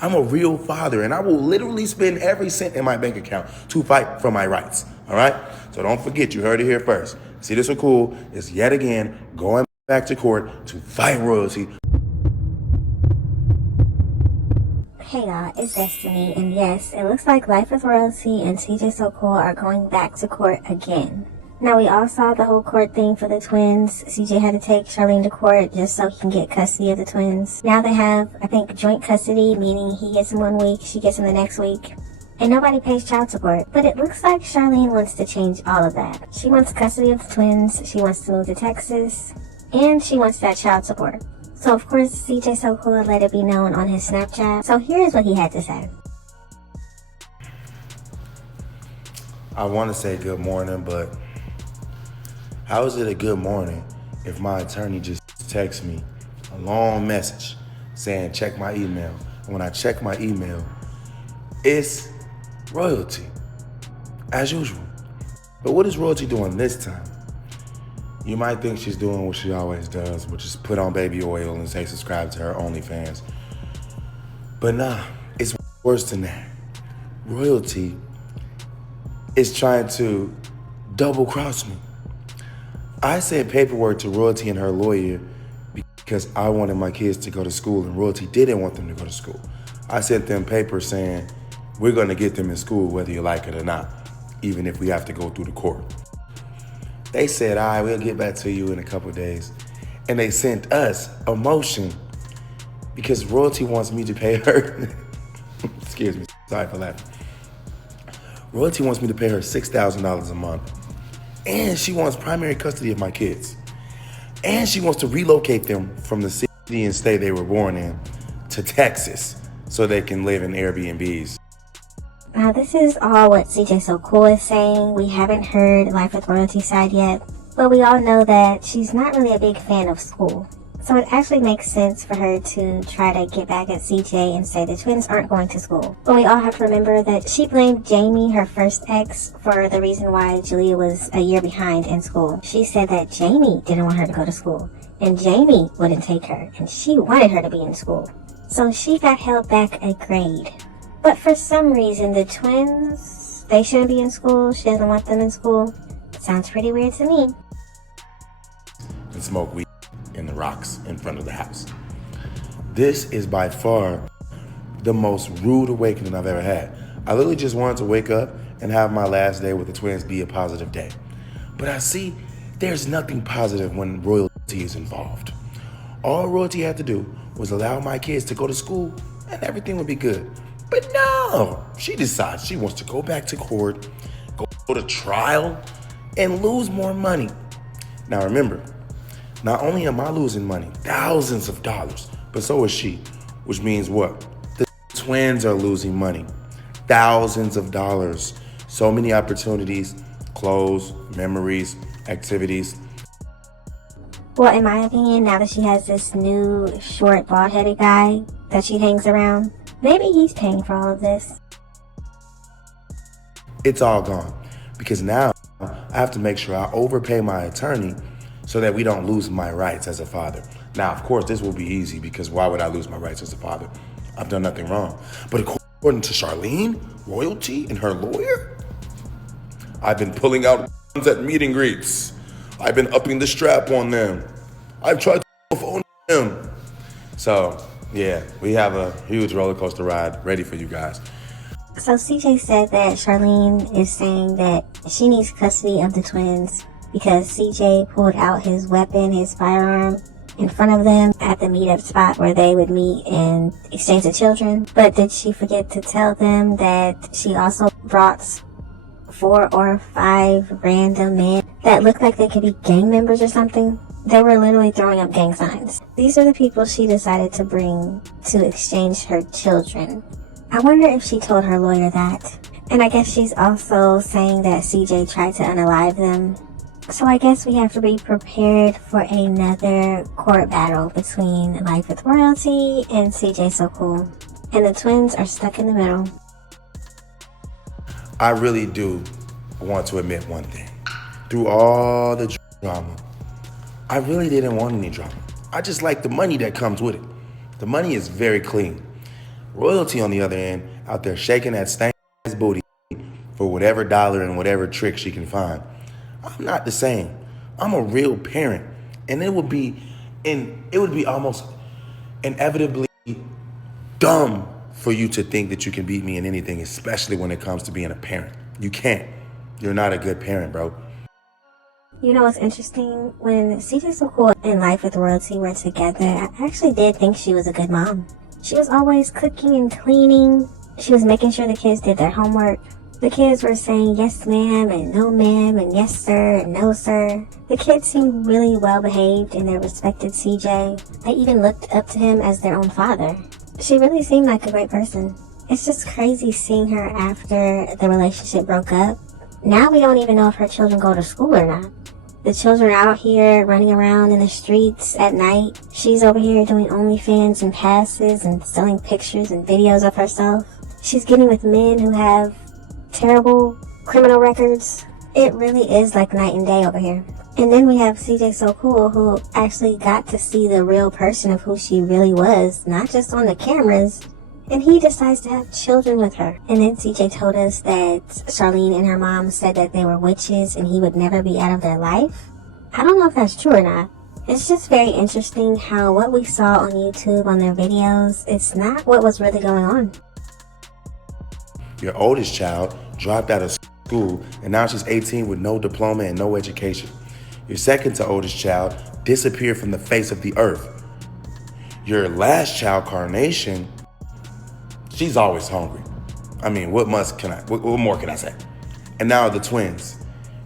I'm a real father, and I will literally spend every cent in my bank account to fight for my rights. All right? So don't forget, you heard it here first. See, this so cool is yet again going back to court to fight royalty. Hey y'all, it's Destiny, and yes, it looks like Life with Royalty and CJ So Cool are going back to court again. Now, we all saw the whole court thing for the twins. CJ had to take Charlene to court just so he can get custody of the twins. Now they have, I think, joint custody, meaning he gets them 1 week, she gets them the next week. And nobody pays child support. But it looks like Charlene wants to change all of that. She wants custody of the twins, she wants to move to Texas, and she wants that child support. So of course, CJ So Cool let it be known on his Snapchat. So here's what he had to say. I want to say good morning, but how is it a good morning if my attorney just texts me a long message saying check my email? And when I check my email, it's royalty, as usual. But what is royalty doing this time? You might think she's doing what she always does, which is put on baby oil and say subscribe to her OnlyFans. But nah, it's worse than that. Royalty is trying to double cross me. I sent paperwork to Royalty and her lawyer because I wanted my kids to go to school and Royalty didn't want them to go to school. I sent them papers saying, we're gonna get them in school whether you like it or not, even if we have to go through the court. They said, all right, we'll get back to you in a couple of days. And they sent us a motion because Royalty wants me to pay her, excuse me, sorry for laughing. Royalty wants me to pay her $6,000 a month. And she wants primary custody of my kids. And she wants to relocate them from the city and state they were born in to Texas so they can live in Airbnbs. Now, this is all what CJ So Cool is saying. We haven't heard Life with Royalty side yet, but we all know that she's not really a big fan of school. So it actually makes sense for her to try to get back at CJ and say the twins aren't going to school. But we all have to remember that she blamed Jamie, her first ex, for the reason why Julia was a year behind in school. She said that Jamie didn't want her to go to school, and Jamie wouldn't take her, and she wanted her to be in school. So she got held back a grade. But for some reason, the twins, they shouldn't be in school. She doesn't want them in school. Sounds pretty weird to me. And smoke weed in the rocks in front of the house. This is by far the most rude awakening I've ever had. I literally just wanted to wake up and have my last day with the twins be a positive day. But I see there's nothing positive when royalty is involved. All royalty had to do was allow my kids to go to school and everything would be good. But no, she decides she wants to go back to court, go to trial, and lose more money. Now remember, not only am I losing money, thousands of dollars, but so is she, which means what? The twins are losing money, thousands of dollars. So many opportunities, clothes, memories, activities. Well, in my opinion, now that she has this new, short, bald-headed guy that she hangs around, maybe he's paying for all of this. It's all gone because now I have to make sure I overpay my attorney so that we don't lose my rights as a father. Now, of course, this will be easy because why would I lose my rights as a father? I've done nothing wrong. But according to Charlene, Royalty, and her lawyer, I've been pulling out at meet and greets. I've been upping the strap on them. I've tried to phone them. So, yeah, we have a huge roller coaster ride ready for you guys. So CJ said that Charlene is saying that she needs custody of the twins because CJ pulled out his weapon, his firearm, in front of them at the meetup spot where they would meet and exchange the children. But did she forget to tell them that she also brought 4 or 5 random men that looked like they could be gang members or something? They were literally throwing up gang signs. These are the people she decided to bring to exchange her children. I wonder if she told her lawyer that. And I guess she's also saying that CJ tried to unalive them. So I guess we have to be prepared for another court battle between Life with Royalty and CJ So Cool. And the twins are stuck in the middle. I really do want to admit one thing. Through all the drama, I really didn't want any drama. I just like the money that comes with it. The money is very clean. Royalty, on the other end, out there shaking that stank ass booty for whatever dollar and whatever trick she can find. I'm not the same. I'm a real parent, and it would be almost inevitably dumb for you to think that you can beat me in anything, especially when it comes to being a parent. You can't. You're not a good parent, bro. You know what's interesting? When CJ So Cool and Life with Royalty were together, I actually did think she was a good mom. She was always cooking and cleaning. She was making sure the kids did their homework. The kids were saying yes ma'am and no ma'am and yes sir and no sir. The kids seemed really well behaved and they respected CJ. They even looked up to him as their own father. She really seemed like a great person. It's just crazy seeing her after the relationship broke up. Now we don't even know if her children go to school or not. The children are out here running around in the streets at night. She's over here doing OnlyFans and passes and selling pictures and videos of herself. She's getting with men who have terrible criminal records. It really is like night and day over here. And then we have CJ So Cool, who actually got to see the real person of who she really was, not just on the cameras. And he decides to have children with her. And then CJ told us that Charlene and her mom said that they were witches and he would never be out of their life. I don't know if that's true or not. It's just very interesting how what we saw on YouTube on their videos, it's not what was really going on. Your oldest child dropped out of school and now she's 18 with no diploma and no education. Your second to oldest child disappeared from the face of the earth. Your last child, Carnation, she's always hungry. I mean, what more can I say? And now the twins.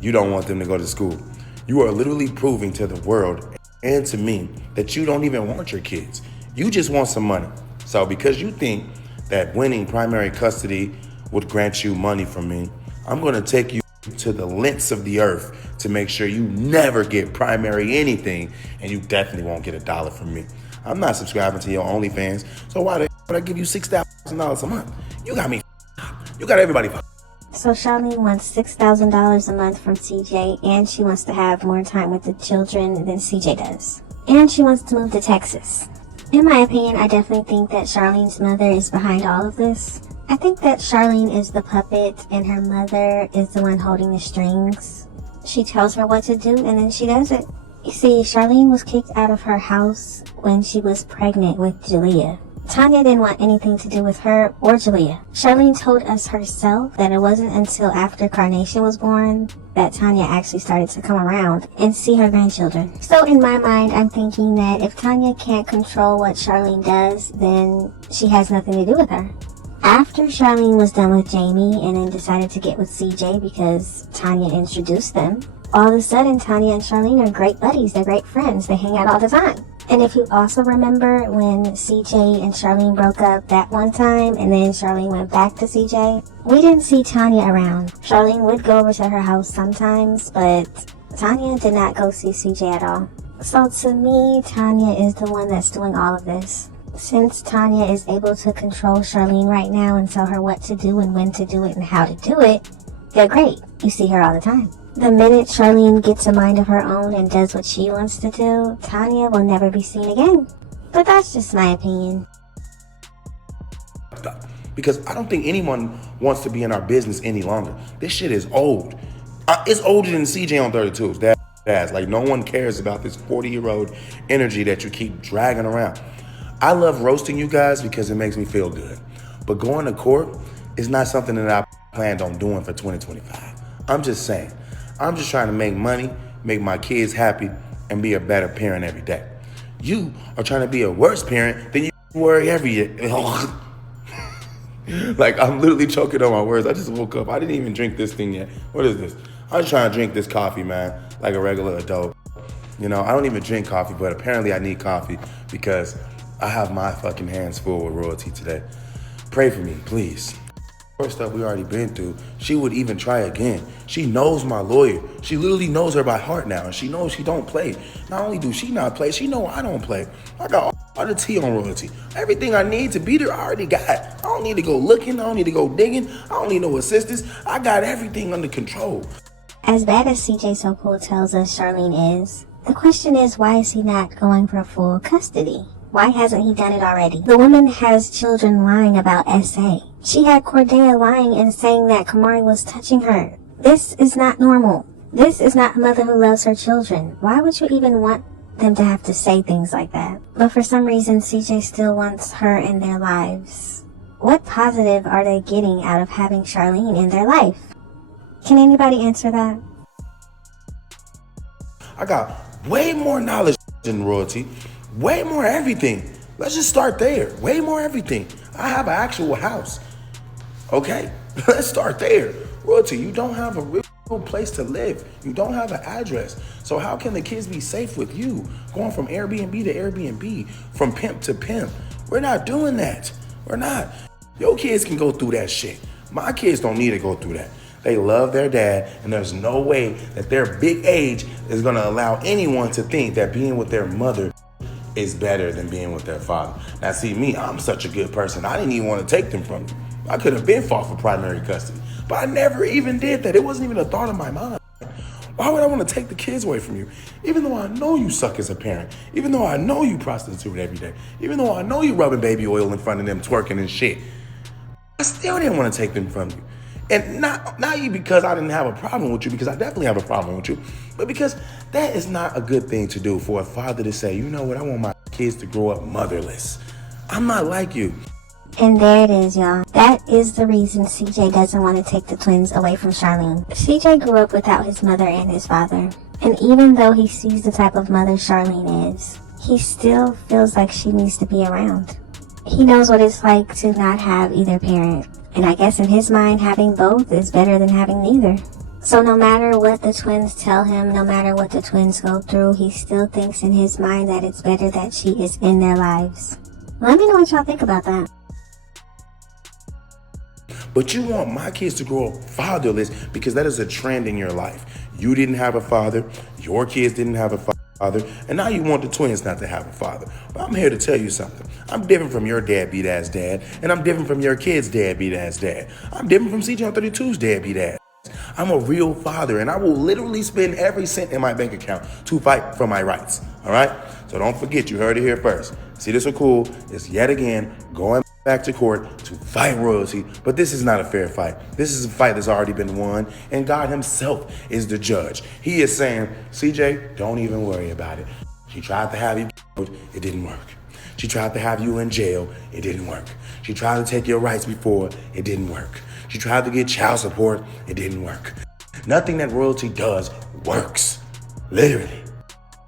You don't want them to go to school. You are literally proving to the world and to me that you don't even want your kids. You just want some money. So because you think that winning primary custody would grant you money from me, I'm going to take you to the lengths of the earth to make sure you never get primary anything, and you definitely won't get $1 from me. I'm not subscribing to your OnlyFans, so why the would I give you $6,000 a month? You got me. You got everybody. So Charlene wants $6,000 a month from CJ, and she wants to have more time with the children than CJ does. And she wants to move to Texas. In my opinion, I definitely think that Charlene's mother is behind all of this. I think that Charlene is the puppet and her mother is the one holding the strings. She tells her what to do and then she does it. You see, Charlene was kicked out of her house when she was pregnant with Jalea. Tanya didn't want anything to do with her or Jalea. Charlene told us herself that it wasn't until after Carnation was born that Tanya actually started to come around and see her grandchildren. So in my mind, I'm thinking that if Tanya can't control what Charlene does, then she has nothing to do with her. After Charlene was done with Jamie and then decided to get with CJ because Tanya introduced them, all of a sudden Tanya and Charlene are great buddies. They're great friends. They hang out all the time. And if you also remember when CJ and Charlene broke up that one time and then Charlene went back to CJ, we didn't see Tanya around. Charlene would go over to her house sometimes, but Tanya did not go see CJ at all. So to me, Tanya is the one that's doing all of this. Since Tanya is able to control Charlene right now and tell her what to do and when to do it and how to do it, they're great. You see her all the time. The minute Charlene gets a mind of her own and does what she wants to do, Tanya will never be seen again. But that's just my opinion. Because I don't think anyone wants to be in our business any longer. This shit is old. It's older than CJ on 32. That's like no one cares about this 40-year-old energy that you keep dragging around. I love roasting you guys because it makes me feel good. But going to court is not something that I planned on doing for 2025. I'm just saying. I'm just trying to make money, make my kids happy, and be a better parent every day. You are trying to be a worse parent than you were every year. Like, I'm literally choking on my words. I just woke up. I didn't even drink this thing yet. What is this? I was trying to drink this coffee, man, like a regular adult. You know, I don't even drink coffee, but apparently I need coffee because I have my fucking hands full with royalty today. Pray for me, please. Stuff we already been through, she would even try again. She knows my lawyer. She literally knows her by heart now, and she knows she don't play. Not only do she not play, she know I don't play. I got all the tea on royalty. Everything I need to beat her, I already got. I don't need to go looking. I don't need to go digging. I don't need no assistance. I got everything under control. As bad as CJ So Cool tells us Charlene is, the question is, why is he not going for full custody? Why hasn't he done it already? The woman has children lying about SA. She had Cordelia lying and saying that Kamari was touching her. This is not normal. This is not a mother who loves her children. Why would you even want them to have to say things like that? But for some reason, CJ still wants her in their lives. What positive are they getting out of having Charlene in their life? Can anybody answer that? I got way more knowledge than royalty, way more everything. Let's just start there. Way more everything. I have an actual house. Okay? Let's start there. Royalty, you don't have a real place to live. You don't have an address. So how can the kids be safe with you? Going from Airbnb to Airbnb, from pimp to pimp. We're not doing that. We're not. Your kids can go through that shit. My kids don't need to go through that. They love their dad, and there's no way that their big age is going to allow anyone to think that being with their mother is better than being with their father. Now, see me, I'm such a good person. I didn't even want to take them from you. I could have been fought for primary custody, but I never even did that. It wasn't even a thought in my mind. Why would I want to take the kids away from you? Even though I know you suck as a parent, even though I know you prostitute every day, even though I know you rubbing baby oil in front of them, twerking and shit, I still didn't want to take them from you. And not because I didn't have a problem with you, because I definitely have a problem with you, but because that is not a good thing to do for a father to say, you know what, I want my kids to grow up motherless. I'm not like you. And there it is, y'all. That is the reason CJ doesn't want to take the twins away from Charlene. CJ grew up without his mother and his father. And even though he sees the type of mother Charlene is, he still feels like she needs to be around. He knows what it's like to not have either parent. And I guess in his mind, having both is better than having neither. So no matter what the twins tell him, no matter what the twins go through, he still thinks in his mind that it's better that she is in their lives. Let me know what y'all think about that. But you want my kids to grow up fatherless because that is a trend in your life. You didn't have a father, your kids didn't have a father, and now you want the twins not to have a father. But I'm here to tell you something. I'm different from your deadbeat ass dad, and I'm different from your kid's deadbeat ass dad. I'm different from CJ32's deadbeat ass. I'm a real father, and I will literally spend every cent in my bank account to fight for my rights. All right? So don't forget, you heard it here first. See, this is cool. It's yet again going back to court to fight royalty, but this is not a fair fight. This is a fight that's already been won, and God himself is the judge. He is saying, CJ, don't even worry about it. She tried to have you killed, it didn't work. She tried to have you in jail, it didn't work. She tried to take your rights before, it didn't work. She tried to get child support, it didn't work. Nothing that royalty does works, literally.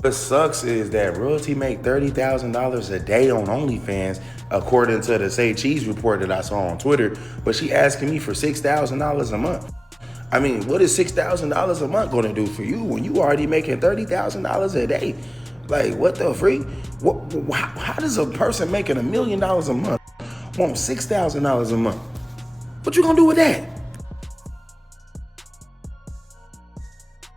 What sucks is that royalty make $30,000 a day on OnlyFans, according to the Say Cheese report that I saw on Twitter, but she asking me for $6,000 a month. I mean, what is $6,000 a month going to do for you when you already making $30,000 a day? Like, what the freak? How does a person making $1 million a month want $6,000 a month? What you gonna do with that?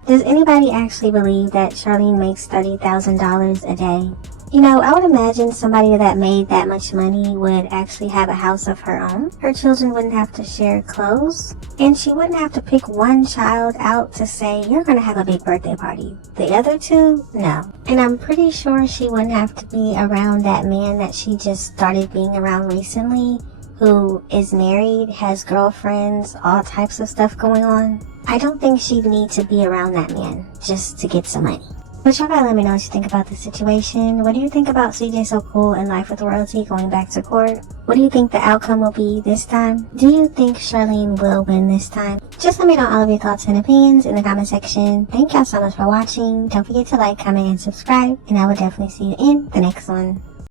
Does anybody actually believe that Charlene makes $30,000 a day? You know, I would imagine somebody that made that much money would actually have a house of her own. Her children wouldn't have to share clothes, and she wouldn't have to pick one child out to say, you're going to have a big birthday party. The other two, no. And I'm pretty sure she wouldn't have to be around that man that she just started being around recently, who is married, has girlfriends, all types of stuff going on. I don't think she'd need to be around that man just to get some money. But y'all gotta let me know what you think about this situation. What do you think about CJ So Cool and Life with Royalty going back to court? What do you think the outcome will be this time? Do you think Charlene will win this time? Just let me know all of your thoughts and opinions in the comment section. Thank y'all so much for watching. Don't forget to like, comment, and subscribe. And I will definitely see you in the next one.